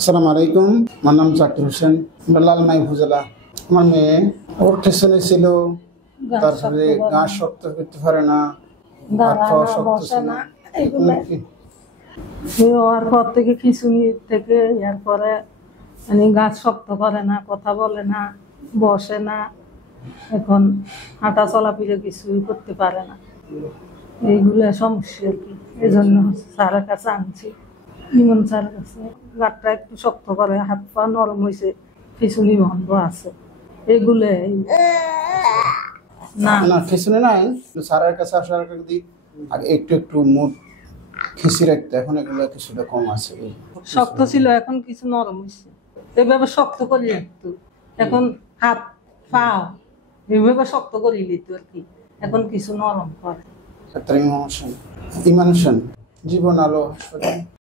আসসালামু আলাইকুম, আমার নাম জাকির হোসেন, লালমাই উপজেলা। আমার মেয়ে অপারেশনে ছিল, তারপরে গা শক্ত করতে পারে না, হাত পা শক্ত ছিল না। হওয়ার পর থেকে খিচুড়ি থেকে এরপরে মানে গাছ শক্ত করে না, কথা বলে না, বসে না, এখন হাঁটা চলাফিরে কিছুই করতে পারে না। এইগুলো সমস্যা আর কি। এই জন্য স্যারের কাছে আনছি, ইমন স্যারের কাছে। গাঠটা একটু শক্ত করে, হাত পা নরম হয়েছে, খিচুড়ি বন্ধ আছে, এগুলো না না খিচুড়ি নাই। স্যারের কাছে আসার আগে একটু একটু মুখ খিচি রাখতে, এখন এগুলো কিছুটা কম আছে। শক্ত ছিল, এখন কিছু নরম হয়েছে। এভাবে শক্ত করি একটু, এখন হাত পা এভাবে শক্ত করি লিত আর কি, এখন কিছু নরম করে। ইমান হোসেন, জীবন আলো হাসপাতাল।